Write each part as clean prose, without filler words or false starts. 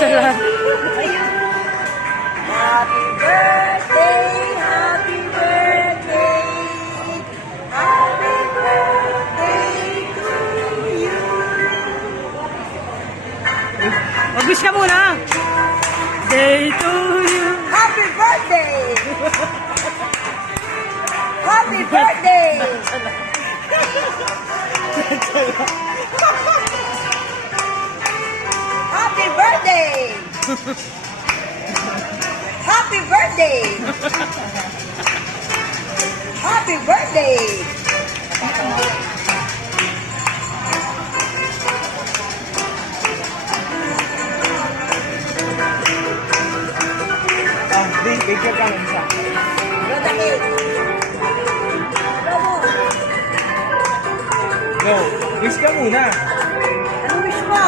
Charot. Happy birthday, happy birthday, happy birthday to you. Mag-wish ka muna. Day to you. Happy birthday! Happy birthday! Happy birthday! Happy birthday! Happy birthday! Bigyan ka ng isa. Brother Kate. Bravo. Go. Wish ka muna. Anong wish mo?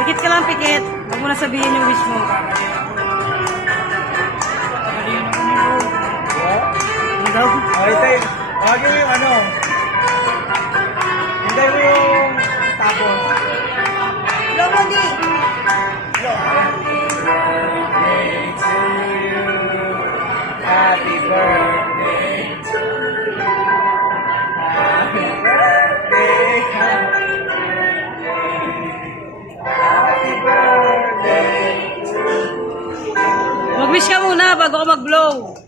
Pikit ka lang, pikit. Huwag mo na sabihin yung wish mo. Ano daw? Okay, tayo. Tawagin mo yung ano. Hintay mo yung tapos. Blow mo di. Happy birthday to you. Happy birthday. Happy birthday to you. Mag-wish ka muna bago ka mag-blow.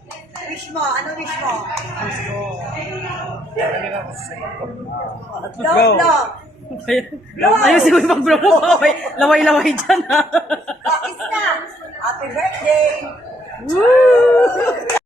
Wish mo. Anong wish mo? Go. Blow, blow. Ayusin mo yung pag-blow mo. Laway-laway dyan, ha? Kiss na. Happy birthday. Woo!